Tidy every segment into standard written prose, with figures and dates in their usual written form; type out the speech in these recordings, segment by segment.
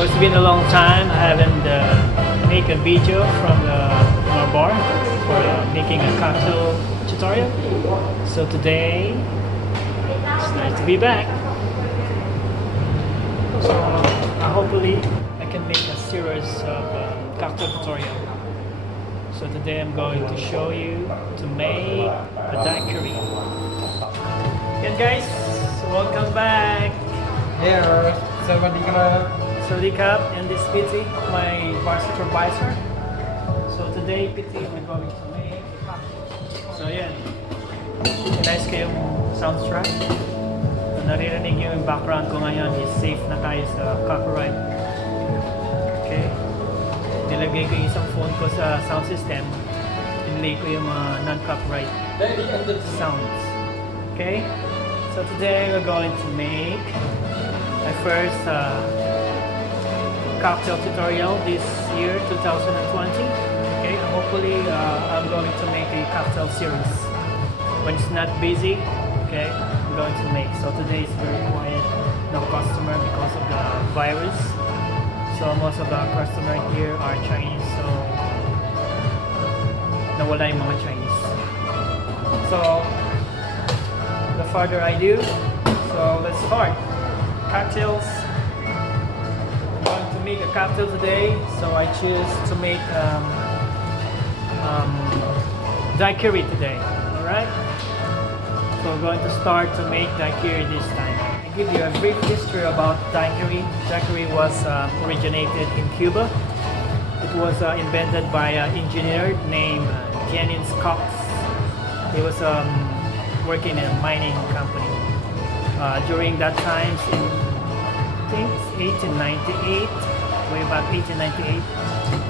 So it's been a long time. I haven't made a video from our bar for making a cocktail tutorial. So today it's nice to be back. So hopefully I can make a series of cocktail tutorial. So today I'm going to show you to make a daiquiri. Yan guys, welcome back. Here, Sawadee Krap, and this Pity, my bar supervisor. So today, Pity, we're going to make a cocktail. So yan, nice kayong soundtrack. Kung naririnig nyo yung background ko ngayon, is safe na tayo sa copyright. Okay? Nilagay ko yung isang phone ko sa sound system. Inlay ko yung mga non-copyright sounds. Okay? So today we're going to make my first cocktail tutorial this year, 2020. Okay, hopefully I'm going to make a cocktail series when it's not busy. Okay, I'm going to make. So today is very quiet, no customer because of the virus. So most of the customer here are Chinese. So nawala yung mga Chinese. So the further I do, so let's start. Cocktails. I'm going to make a cocktail today, so I choose to make daiquiri today. All right. So we're going to start to make daiquiri this time. I give you a brief history about daiquiri. Daiquiri was originated in Cuba. It was invented by an engineer named Jennings Cox. He was working in a mining company. During that time, in I think it's 1898, way back 1898,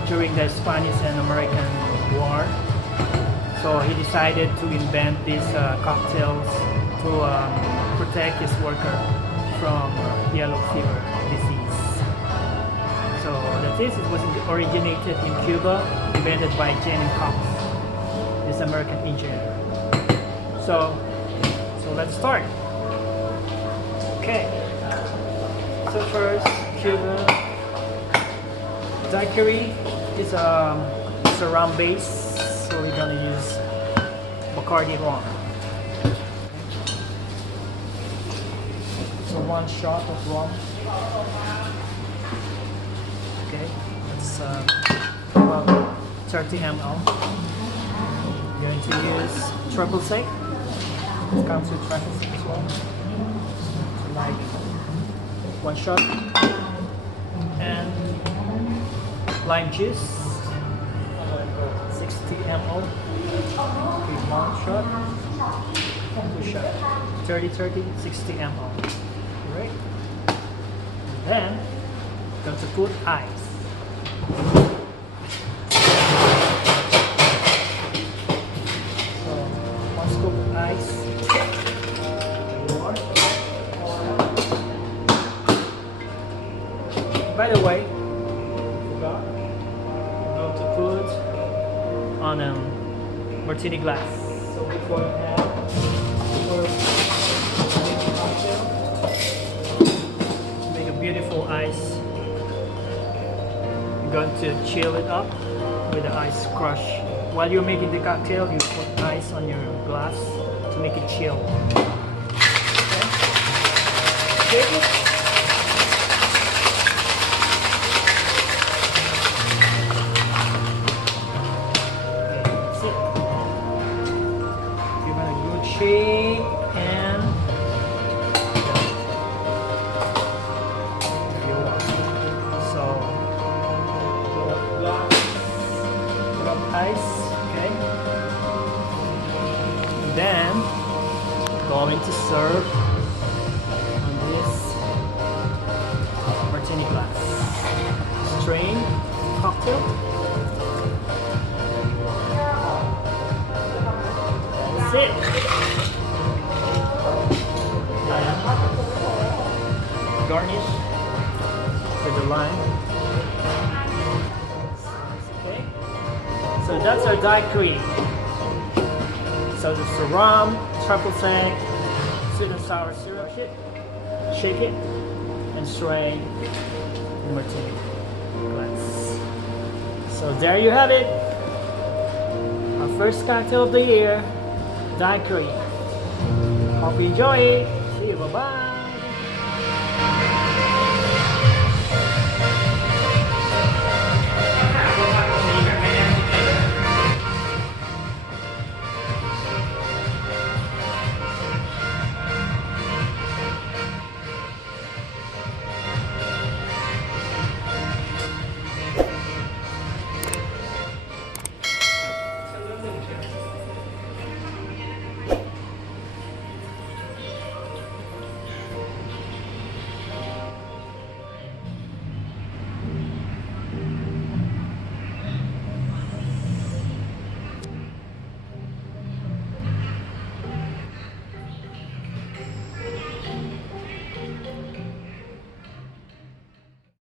during the Spanish and American War. So he decided to invent these cocktails to protect his worker from yellow fever disease. So that is, it was originated in Cuba, invented by Jennings Cox, this American engineer. So let's start. Okay, so first, Cuba daiquiri is a rum base, so we're gonna use Bacardi rum. So 1 shot of rum. Okay, that's about 30 ml. We're going to use triple sec. It comes with triple sec as well. Like 1 shot, and lime juice 60 ml. Okay, 1 shot, 2 shot, 30, 60 ml. Right, and then going to put ice. So 1 scoop of ice. By the way, forgot, I'm going to put on a martini glass. So before you have make a beautiful ice, you're going to chill it up with the ice crush. While you're making the cocktail, you put ice on your glass to make it chill. Okay. Shake it. Shake and so put up ice, okay? And then going to serve on this martini glass. Strain cocktail. That's it. Garnish with the lime. Okay, so that's our daiquiri. So there's the rum, triple sec, sweet and sour syrup. Shake it and strain. martini glass. So there you have it. Our first cocktail of the year, Daiquiri. Hope you enjoy it. See you. Bye bye.